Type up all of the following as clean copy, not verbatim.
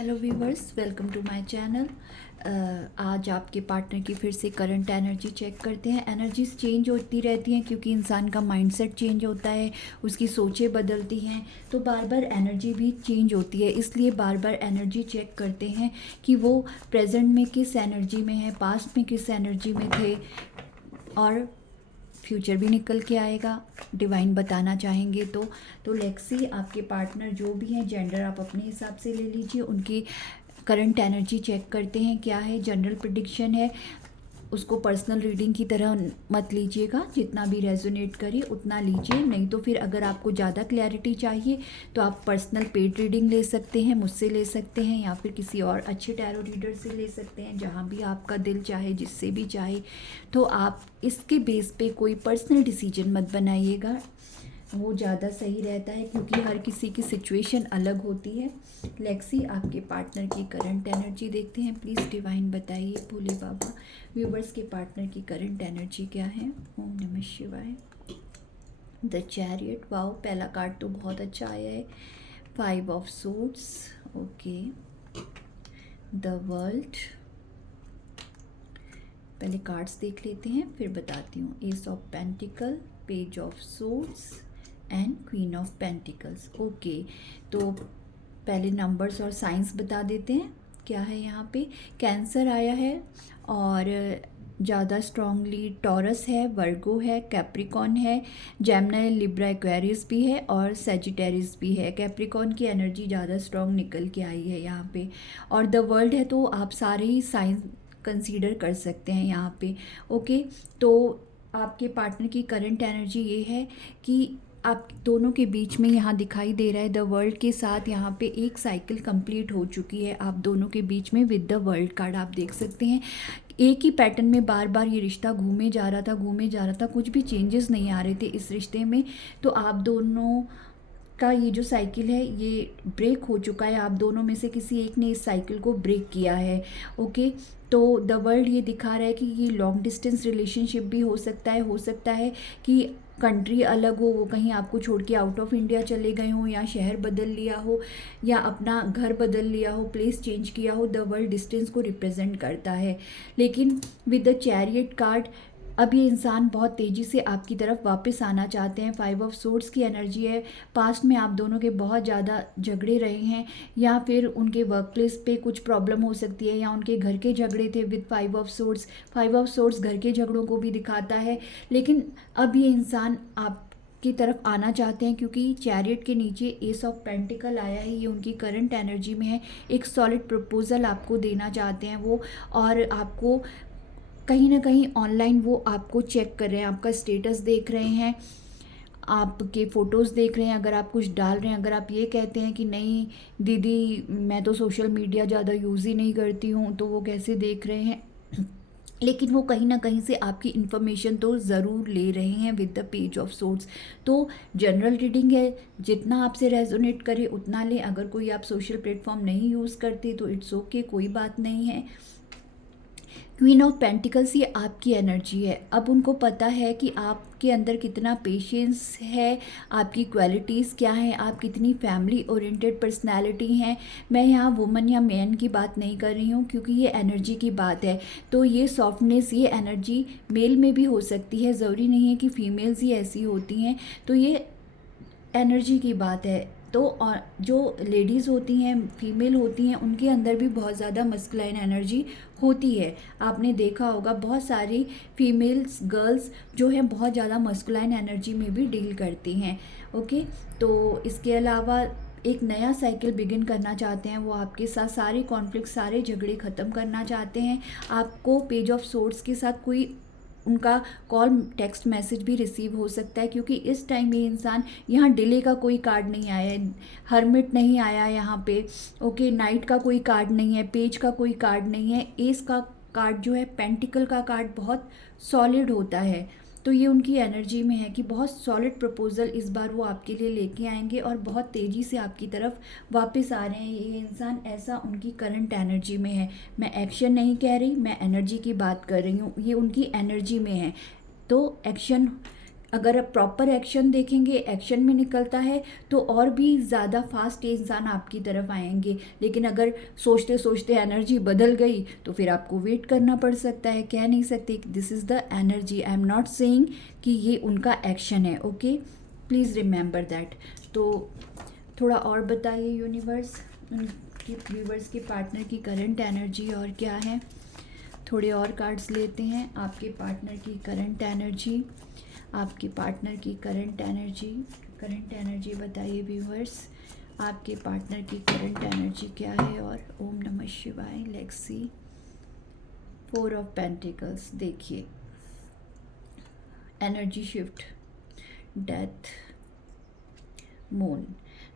Hello viewers, welcome to my channel. आज आपके partner की फिर से करंट एनर्जी चेक करते हैं। एनर्जीज चेंज होती रहती हैं क्योंकि इंसान का माइंडसेट चेंज होता है, उसकी सोचें बदलती हैं, तो बार बार एनर्जी भी चेंज होती है। इसलिए बार बार एनर्जी चेक करते हैं कि वो प्रेजेंट में किस एनर्जी में है, पास्ट में किस एनर्जी में थे, और फ्यूचर भी निकल के आएगा। डिवाइन बताना चाहेंगे तो लेक्सी, आपके पार्टनर जो भी हैं, जेंडर आप अपने हिसाब से ले लीजिए। उनकी करंट एनर्जी चेक करते हैं क्या है। जनरल प्रेडिक्शन है, उसको पर्सनल रीडिंग की तरह मत लीजिएगा। जितना भी रेजोनेट करे उतना लीजिए, नहीं तो फिर अगर आपको ज़्यादा क्लैरिटी चाहिए तो आप पर्सनल पेड रीडिंग ले सकते हैं, मुझसे ले सकते हैं, या फिर किसी और अच्छे टैरो रीडर से ले सकते हैं, जहाँ भी आपका दिल चाहे, जिससे भी चाहे। तो आप इसके बेस पे कोई पर्सनल डिसीजन मत बनाइएगा, वो ज़्यादा सही रहता है क्योंकि हर किसी की सिचुएशन अलग होती है। लेक्सी, आपके पार्टनर की करंट एनर्जी देखते हैं। प्लीज़ डिवाइन बताइए भोले बाबा, व्यूवर्स के पार्टनर की करंट एनर्जी क्या है। ओम नमः शिवाय। द चैरियट, वाओ, पहला कार्ड तो बहुत अच्छा आया है। 5 of swords, okay. The world, पहले कार्ड्स देख लेते हैं फिर बताती हूँ। S of pentacle, page of swords and queen of pentacles, okay. तो पहले नंबर्स और साइंस बता देते हैं क्या है यहाँ पे। कैंसर आया है और ज़्यादा स्ट्रॉन्गली टॉरस है, वर्गो है, कैप्रिकॉन है, जेमिनी, लिब्रा, एक्वेरियस भी है और सेजिटेरियस भी है। कैप्रिकॉन की एनर्जी ज़्यादा स्ट्रॉन्ग निकल के आई है यहाँ पे। और द वर्ल्ड है, तो आप सारे ही साइंस कंसीडर कर सकते हैं यहाँ पे, ओके। तो आपके पार्टनर की करंट एनर्जी ये है कि आप दोनों के बीच में यहाँ दिखाई दे रहा है द वर्ल्ड के साथ यहाँ पे एक साइकिल कंप्लीट हो चुकी है आप दोनों के बीच में। विद द वर्ल्ड कार्ड आप देख सकते हैं एक ही पैटर्न में बार बार ये रिश्ता घूमे जा रहा था, कुछ भी चेंजेस नहीं आ रहे थे इस रिश्ते में। तो आप दोनों का ये जो साइकिल है ये ब्रेक हो चुका है, आप दोनों में से किसी एक ने इस साइकिल को ब्रेक किया है, ओके। तो द वर्ल्ड ये दिखा रहा है कि ये लॉन्ग डिस्टेंस रिलेशनशिप भी हो सकता है कि कंट्री अलग हो, वो कहीं आपको छोड़ के आउट ऑफ इंडिया चले गए हों, या शहर बदल लिया हो, या अपना घर बदल लिया हो, प्लेस चेंज किया हो। द वर्ल्ड डिस्टेंस को रिप्रेजेंट करता है। लेकिन विद द चैरियट कार्ड, अब ये इंसान बहुत तेज़ी से आपकी तरफ वापस आना चाहते हैं। 5 ऑफ सोर्ड्स की एनर्जी है। पास्ट में आप दोनों के बहुत ज़्यादा झगड़े रहे हैं, या फिर उनके वर्क प्लेस पे कुछ प्रॉब्लम हो सकती है, या उनके घर के झगड़े थे with 5 of swords. 5 of swords घर के झगड़ों को भी दिखाता है। लेकिन अब ये इंसान आप की तरफ आना चाहते हैं क्योंकि चैरियट के नीचे एस ऑफ पेंटिकल आया है, ये उनकी करंट एनर्जी में है। एक सॉलिड प्रपोजल आपको देना चाहते हैं वो, और आपको कहीं ना कहीं ऑनलाइन वो आपको चेक कर रहे हैं, आपका स्टेटस देख रहे हैं, आपके फ़ोटोज़ देख रहे हैं। अगर आप कुछ डाल रहे हैं, अगर आप ये कहते हैं कि नहीं दीदी मैं तो सोशल मीडिया ज़्यादा यूज़ ही नहीं करती हूँ, तो वो कैसे देख रहे हैं लेकिन वो कहीं ना कहीं से आपकी इन्फॉर्मेशन तो ज़रूर ले रहे हैं with the page of swords. तो जनरल रीडिंग है, जितना आपसे रेजोनेट करे उतना लें। अगर कोई आप सोशल प्लेटफॉर्म नहीं यूज़ करते तो इट्स ओके, कोई बात नहीं है। क्वीन ऑफ पेंटिकल्स, ये आपकी एनर्जी है। अब उनको पता है कि आपके अंदर कितना पेशेंस है, आपकी क्वालिटीज़ क्या हैं, आप कितनी फैमिली ओरिएंटेड पर्सनालिटी हैं। मैं यहाँ वुमन या मैन की बात नहीं कर रही हूँ क्योंकि ये एनर्जी की बात है। तो ये सॉफ्टनेस, ये एनर्जी मेल में भी हो सकती है, ज़रूरी नहीं है कि फीमेल्स ही ऐसी होती हैं। तो ये एनर्जी की बात है। तो और जो लेडीज़ होती हैं, फीमेल होती हैं, उनके अंदर भी बहुत ज़्यादा मस्कुलाइन एनर्जी होती है। आपने देखा होगा बहुत सारी फीमेल्स, गर्ल्स जो हैं बहुत ज़्यादा मस्कुलाइन एनर्जी में भी डील करती हैं, ओके। तो इसके अलावा एक नया साइकिल बिगिन करना चाहते हैं वो आपके साथ, सारे कॉन्फ्लिक्ट, सारे झगड़े ख़त्म करना चाहते हैं। आपको पेज ऑफ सोर्ड्स के साथ कोई उनका कॉल, टेक्स्ट मैसेज भी रिसीव हो सकता है क्योंकि इस टाइम ये इंसान, यहाँ डिले का कोई कार्ड नहीं आया है, हर्मिट नहीं आया यहाँ पे, ओके। नाइट का कोई कार्ड नहीं है, पेज का कोई कार्ड नहीं है। एस का कार्ड जो है, पेंटिकल का कार्ड बहुत सॉलिड होता है। तो ये उनकी एनर्जी में है कि बहुत सॉलिड प्रपोजल इस बार वो आपके लिए लेके आएंगे और बहुत तेज़ी से आपकी तरफ वापस आ रहे हैं ये इंसान, ऐसा उनकी करंट एनर्जी में है। मैं एक्शन नहीं कह रही, मैं एनर्जी की बात कर रही हूँ, ये उनकी एनर्जी में है। तो एक्शन अगर आप प्रॉपर एक्शन देखेंगे, एक्शन में निकलता है तो और भी ज़्यादा फास्ट इंसान आपकी तरफ आएंगे। लेकिन अगर सोचते सोचते एनर्जी बदल गई तो फिर आपको वेट करना पड़ सकता है। कह नहीं सकते this is the energy, I am not saying कि ये उनका एक्शन है। Okay, please remember that. तो थोड़ा और बताइए यूनिवर्स, उनकी व्यूवर्स के पार्टनर की करंट एनर्जी और क्या है। थोड़े और कार्ड्स लेते हैं। आपके पार्टनर की करंट एनर्जी, आपके पार्टनर की करंट एनर्जी बताइए व्यूवर्स, आपके पार्टनर की करंट एनर्जी क्या है। और ओम नमः शिवाय। Let's see 4 of pentacles. देखिए एनर्जी शिफ्ट, डेथ, मून।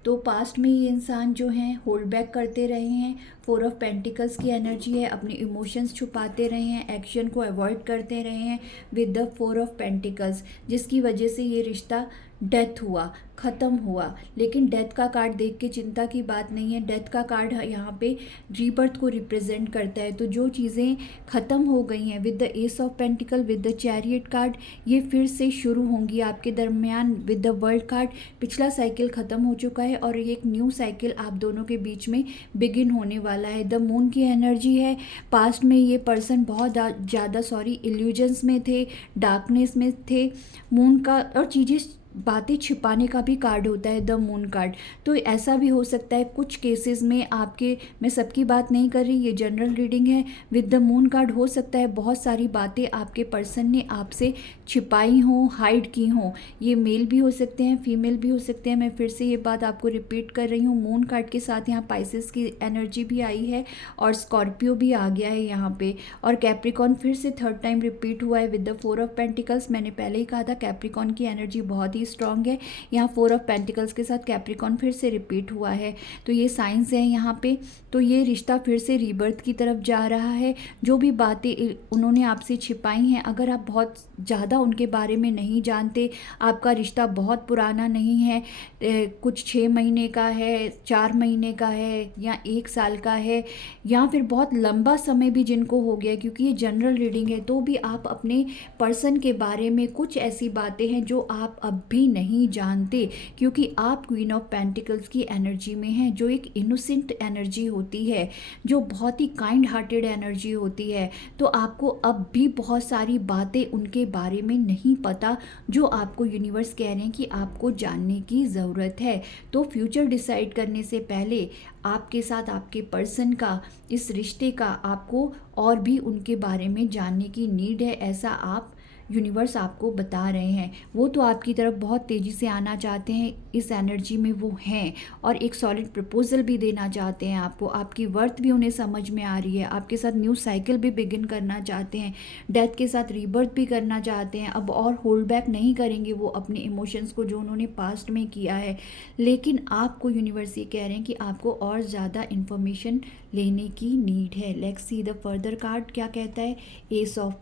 तो पास्ट में ये इंसान जो हैं होल्ड बैक करते रहे हैं। 4 ऑफ पेंटिकल्स की एनर्जी है, अपने इमोशंस छुपाते रहे हैं, एक्शन को अवॉइड करते रहे हैं विद द 4 ऑफ पेंटिकल्स, जिसकी वजह से ये रिश्ता डेथ हुआ, ख़त्म हुआ। लेकिन डेथ का कार्ड देख के चिंता की बात नहीं है। डेथ का कार्ड यहाँ पे रीबर्थ को रिप्रेजेंट करता है। तो जो चीज़ें ख़त्म हो गई हैं with the S of pentacle, with the chariot card, ये फिर से शुरू होंगी आपके दरमियान विद द वर्ल्ड कार्ड। पिछला साइकिल ख़त्म हो चुका है और एक न्यू साइकिल आप दोनों के बीच में बिगिन होने वाला है। द मून की एनर्जी है। पास्ट में ये पर्सन बहुत ज़्यादा इल्यूजन्स में थे, डार्कनेस में थे। मून का और चीज़ें बातें छिपाने का भी कार्ड होता है द मून कार्ड। तो ऐसा भी हो सकता है कुछ केसेस में आपके, मैं सबकी बात नहीं कर रही, ये जनरल रीडिंग है। विद द मून कार्ड हो सकता है बहुत सारी बातें आपके पर्सन ने आपसे छिपाई हों, हाइड की हों। ये मेल भी हो सकते हैं, फीमेल भी हो सकते हैं। मैं फिर से ये बात आपको रिपीट कर रही हूँ। मून कार्ड के साथ यहाँ पाइसेस की एनर्जी भी आई है और स्कॉर्पियो भी आ गया है यहाँ पे। और कैप्रिकॉन फिर से 3rd टाइम रिपीट हुआ है विद द 4 ऑफ पेंटिकल्स। मैंने पहले ही कहा था कैप्रिकॉन की एनर्जी बहुत ही स्ट्रांग है। यहाँ 4 ऑफ पेंटिकल्स के साथ कैप्रिकॉन फिर से रिपीट हुआ है। तो ये साइंस है यहाँ पे। तो ये रिश्ता फिर से रीबर्थ की तरफ जा रहा है। जो भी बातें उन्होंने आपसे छिपाई हैं, अगर आप बहुत ज़्यादा उनके बारे में नहीं जानते, आपका रिश्ता बहुत पुराना नहीं है, कुछ 6 महीने का है, 4 महीने का है या 1 साल का है, या फिर बहुत लंबा समय भी जिनको हो गया, क्योंकि ये जनरल रीडिंग है, तो भी आप अपने पर्सन के बारे में कुछ ऐसी बातें हैं जो आप अब भी नहीं जानते, क्योंकि आप क्वीन ऑफ पेंटिकल्स की एनर्जी में हैं, जो एक इनोसेंट एनर्जी होती है, जो बहुत ही काइंड हार्टेड एनर्जी होती है। तो आपको अब भी बहुत सारी बातें उनके बारे में नहीं पता, जो आपको यूनिवर्स कह रहे हैं कि आपको जानने की ज़रूरत है। तो फ्यूचर डिसाइड करने से पहले आपके साथ आपके पर्सन का, इस रिश्ते का आपको और भी उनके बारे में जानने की नीड है, ऐसा आप यूनिवर्स आपको बता रहे हैं। वो तो आपकी तरफ बहुत तेज़ी से आना चाहते हैं, इस एनर्जी में वो हैं, और एक सॉलिड प्रपोजल भी देना चाहते हैं आपको। आपकी वर्थ भी उन्हें समझ में आ रही है। आपके साथ न्यू साइकिल भी बिगिन करना चाहते हैं, डेथ के साथ रीबर्थ भी करना चाहते हैं। अब और होल्ड बैक नहीं करेंगे वो अपने इमोशंस को, जो उन्होंने पास्ट में किया है। लेकिन आपको यूनिवर्स ये कह रहे हैं कि आपको और ज़्यादा इन्फॉर्मेशन लेने की नीड है। Let's see the further card क्या कहता है। S of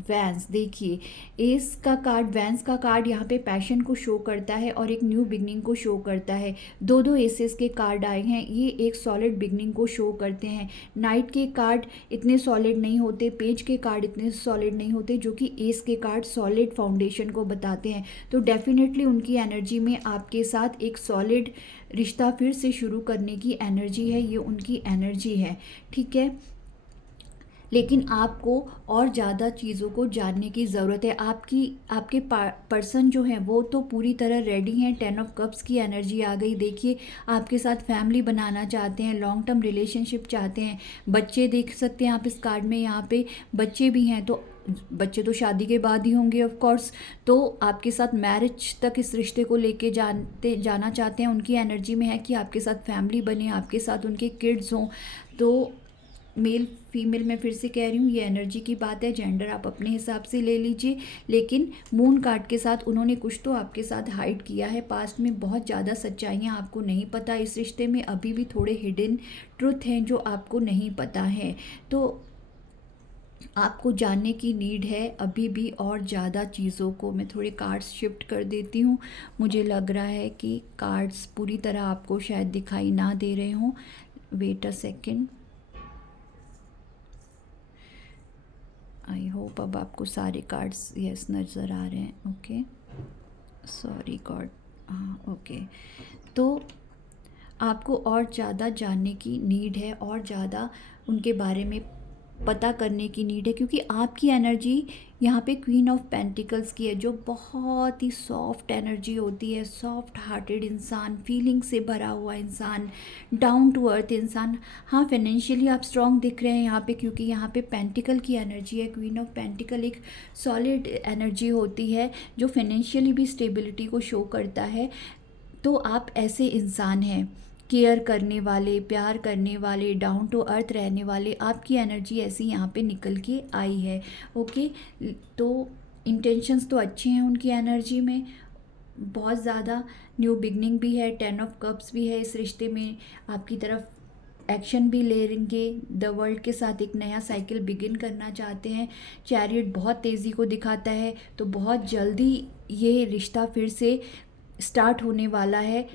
vents. देखिए एस का कार्ड, वैंस का कार्ड यहाँ पे पैशन को शो करता है और एक न्यू बिगनिंग को शो करता है। दो एसेस के कार्ड आए हैं, ये एक सॉलिड बिगनिंग को शो करते हैं। नाइट के कार्ड इतने सॉलिड नहीं होते, पेज के कार्ड इतने सॉलिड नहीं होते, जो कि एस के कार्ड सॉलिड फाउंडेशन को बताते हैं। तो डेफिनेटली उनकी एनर्जी में आपके साथ एक सॉलिड रिश्ता फिर से शुरू करने की एनर्जी है, ये उनकी एनर्जी है, ठीक है। लेकिन आपको और ज़्यादा चीज़ों को जानने की ज़रूरत है। आपके पर्सन जो हैं वो तो पूरी तरह रेडी हैं। 10 ऑफ कप्स की एनर्जी आ गई। देखिए आपके साथ फैमिली बनाना चाहते हैं, लॉन्ग टर्म रिलेशनशिप चाहते हैं। बच्चे देख सकते हैं आप इस कार्ड में, यहाँ पे बच्चे भी हैं, तो बच्चे तो शादी के बाद ही होंगे ऑफ कोर्स। तो आपके साथ मैरिज तक इस रिश्ते को लेके जाना चाहते हैं। उनकी एनर्जी में है कि आपके साथ फैमिली बने, आपके साथ उनके किड्स हों। तो मेल फीमेल, मैं फिर से कह रही हूँ, ये एनर्जी की बात है, जेंडर आप अपने हिसाब से ले लीजिए। लेकिन मून कार्ड के साथ उन्होंने कुछ तो आपके साथ हाइड किया है पास्ट में। बहुत ज़्यादा सच्चाइयाँ आपको नहीं पता इस रिश्ते में, अभी भी थोड़े हिडन ट्रुथ हैं जो आपको नहीं पता है। तो आपको जानने की नीड है अभी भी और ज़्यादा चीज़ों को। मैं थोड़े कार्ड्स शिफ्ट कर देती हूँ। मुझे लग रहा है कि कार्ड्स पूरी तरह आपको शायद दिखाई ना दे रहे हों। Wait a second, I hope hope अब आपको सारे कार्ड्स यस नज़र आ रहे हैं। ओके, सॉरी गॉड, हाँ ओके। तो आपको और ज़्यादा जानने की नीड है और ज़्यादा उनके बारे में पता करने की नीड है, क्योंकि आपकी एनर्जी यहाँ पे क्वीन ऑफ पेंटिकल्स की है, जो बहुत ही सॉफ्ट एनर्जी होती है, सॉफ्ट हार्टेड इंसान, फीलिंग से भरा हुआ इंसान, डाउन टू अर्थ इंसान। हाँ, फाइनेंशियली आप स्ट्रॉन्ग दिख रहे हैं यहाँ पे, क्योंकि यहाँ पे पेंटिकल की एनर्जी है। क्वीन ऑफ पेंटिकल एक सॉलिड एनर्जी होती है जो फाइनेंशियली भी स्टेबिलिटी को शो करता है। तो आप ऐसे इंसान हैं, केयर करने वाले, प्यार करने वाले, डाउन टू अर्थ रहने वाले, आपकी एनर्जी ऐसी यहाँ पे निकल के आई है। ओके, तो इंटेंशंस तो अच्छे हैं उनकी एनर्जी में, बहुत ज़्यादा न्यू बिगनिंग भी है, 10 ऑफ कप्स भी है इस रिश्ते में, आपकी तरफ एक्शन भी ले लेंगे, द वर्ल्ड के साथ एक नया साइकिल बिगिन करना चाहते हैं। चैरियट बहुत तेज़ी को दिखाता है, तो बहुत जल्दी ये रिश्ता फिर से स्टार्ट होने वाला है।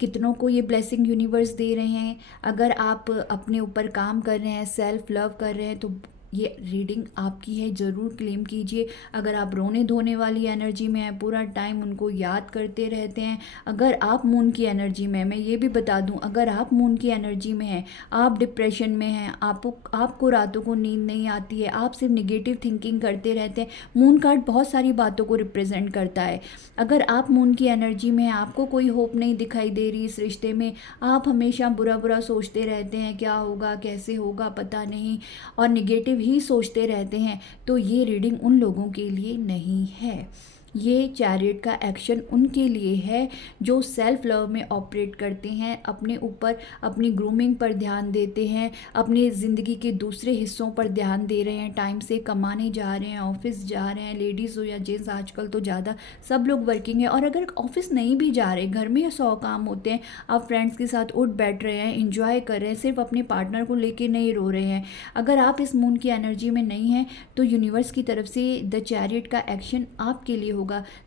कितनों को ये ब्लेसिंग यूनिवर्स दे रहे हैं। अगर आप अपने ऊपर काम कर रहे हैं, सेल्फ लव कर रहे हैं, तो ये रीडिंग आपकी है, ज़रूर क्लेम कीजिए। अगर आप रोने धोने वाली एनर्जी में हैं, पूरा टाइम उनको याद करते रहते हैं, अगर आप मून की एनर्जी में, मैं ये भी बता दूं, अगर आप मून की एनर्जी में हैं, आप डिप्रेशन में हैं, आपको रातों को नींद नहीं आती है, आप सिर्फ निगेटिव थिंकिंग करते रहते हैं, मून कार्ड बहुत सारी बातों को रिप्रेजेंट करता है। अगर आप मून की एनर्जी में हैं, आपको कोई होप नहीं दिखाई दे रही इस रिश्ते में, आप हमेशा बुरा बुरा सोचते रहते हैं, क्या होगा, कैसे होगा, पता नहीं, और निगेटिव ही सोचते रहते हैं, तो ये रीडिंग उन लोगों के लिए नहीं है। ये चैरियट का एक्शन उनके लिए है जो सेल्फ लव में ऑपरेट करते हैं, अपने ऊपर, अपनी ग्रूमिंग पर ध्यान देते हैं, अपनी ज़िंदगी के दूसरे हिस्सों पर ध्यान दे रहे हैं, टाइम से कमाने जा रहे हैं, ऑफिस जा रहे हैं, लेडीज़ हो या जेंट्स, आजकल तो ज़्यादा सब लोग वर्किंग है। और अगर ऑफिस नहीं भी जा रहे, घर में 100 काम होते हैं, आप फ्रेंड्स के साथ उठ बैठ रहे हैं, इंजॉय कर रहे हैं, सिर्फ अपने पार्टनर को लेके नहीं रो रहे हैं। अगर आप इस मून की एनर्जी में नहीं हैं, तो यूनिवर्स की तरफ से द चैरियट का एक्शन आपके लिए होगा।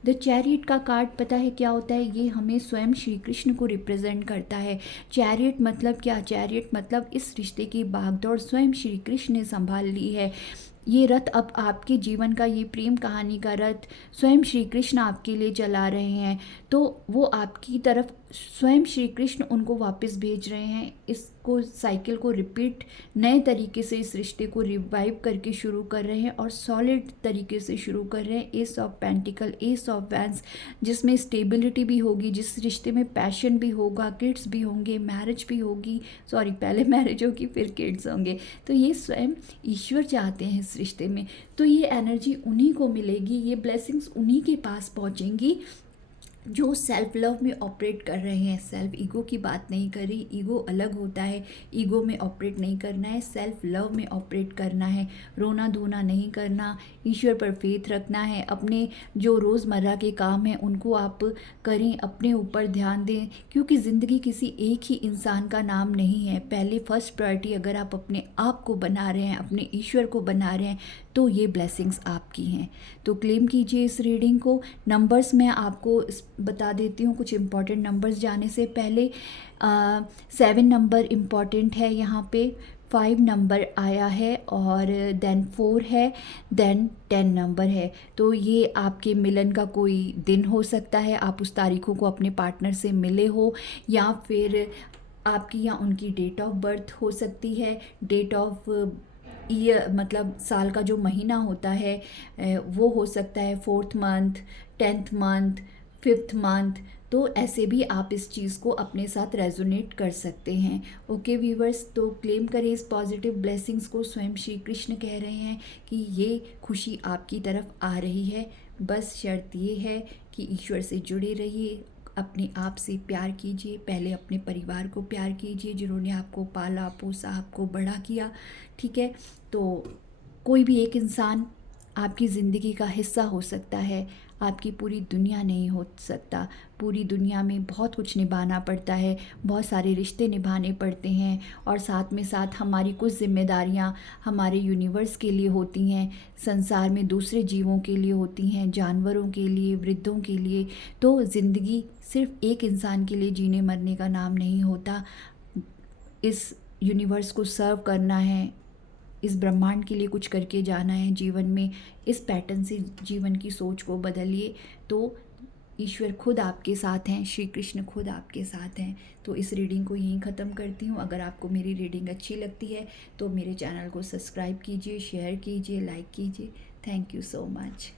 द चैरियट का कार्ड पता है क्या होता है? ये हमें स्वयं श्री कृष्ण को रिप्रेजेंट करता है। चैरियट मतलब क्या? चैरियट मतलब इस रिश्ते की भागदौड़ स्वयं श्री कृष्ण ने संभाल ली है। ये रथ अब आपके जीवन का, ये प्रेम कहानी का रथ स्वयं श्री कृष्ण आपके लिए चला रहे हैं, तो वो आपकी तरफ स्वयं श्री कृष्ण उनको वापस भेज रहे हैं। इसको साइकिल को रिपीट नए तरीके से, इस रिश्ते को रिवाइव करके शुरू कर रहे हैं और सॉलिड तरीके से शुरू कर रहे हैं। S of pentacle, S of vents, जिसमें स्टेबिलिटी भी होगी, जिस रिश्ते में पैशन भी होगा, किड्स भी होंगे, मैरिज भी होगी, सॉरी पहले मैरिज होगी फिर किड्स होंगे, तो ये स्वयं ईश्वर चाहते हैं इस रिश्ते में। तो ये एनर्जी उन्हीं को मिलेगी, ये ब्लेसिंग्स उन्हीं के पास पहुंचेंगी जो सेल्फ लव में ऑपरेट कर रहे हैं। सेल्फ ईगो की बात नहीं कर रही, ईगो अलग होता है, ईगो में ऑपरेट नहीं करना है, सेल्फ लव में ऑपरेट करना है, रोना धोना नहीं करना, ईश्वर पर फेथ रखना है, अपने जो रोज़मर्रा के काम हैं उनको आप करें, अपने ऊपर ध्यान दें, क्योंकि ज़िंदगी किसी एक ही इंसान का नाम नहीं है। पहले फर्स्ट प्रायोरिटी अगर आप अपने आप को बना रहे हैं, अपने ईश्वर को बना रहे हैं, तो ये ब्लेसिंग्स आपकी हैं। तो क्लेम कीजिए इस रीडिंग को। नंबर्स मैं आपको बता देती हूँ, कुछ इंपॉर्टेंट नंबर्स जाने से पहले। 7 नंबर इम्पॉर्टेंट है यहाँ पे, 5 नंबर आया है, और देन 4 है, देन 10 नंबर है। तो ये आपके मिलन का कोई दिन हो सकता है, आप उस तारीखों को अपने पार्टनर से मिले हो, या फिर आपकी या उनकी डेट ऑफ बर्थ हो सकती है। डेट ऑफ ईयर मतलब साल का जो महीना होता है वो हो सकता है, 4th month, 10th month, 5th month. तो ऐसे भी आप इस चीज़ को अपने साथ रेजोनेट कर सकते हैं। ओके व्यूवर्स, तो क्लेम करें इस पॉजिटिव ब्लेसिंग्स को। स्वयं श्री कृष्ण कह रहे हैं कि ये खुशी आपकी तरफ आ रही है। बस शर्त ये है कि ईश्वर से जुड़े रहिए, अपने आप से प्यार कीजिए, पहले अपने परिवार को प्यार कीजिए जिन्होंने आपको पाला पोसा, आपको बड़ा किया, ठीक है। तो कोई भी एक इंसान आपकी ज़िंदगी का हिस्सा हो सकता है, आपकी पूरी दुनिया नहीं हो सकता। पूरी दुनिया में बहुत कुछ निभाना पड़ता है, बहुत सारे रिश्ते निभाने पड़ते हैं, और साथ में साथ हमारी कुछ जिम्मेदारियां हमारे यूनिवर्स के लिए होती हैं, संसार में दूसरे जीवों के लिए होती हैं, जानवरों के लिए, वृद्धों के लिए। तो ज़िंदगी सिर्फ एक इंसान के लिए जीने मरने का नाम नहीं होता। इस यूनिवर्स को सर्व करना है, इस ब्रह्मांड के लिए कुछ करके जाना है जीवन में, इस पैटर्न से जीवन की सोच को बदलिए तो ईश्वर खुद आपके साथ हैं, श्री कृष्ण खुद आपके साथ हैं। तो इस रीडिंग को यहीं ख़त्म करती हूँ। अगर आपको मेरी रीडिंग अच्छी लगती है तो मेरे चैनल को सब्सक्राइब कीजिए, शेयर कीजिए, लाइक कीजिए। Thank you so much.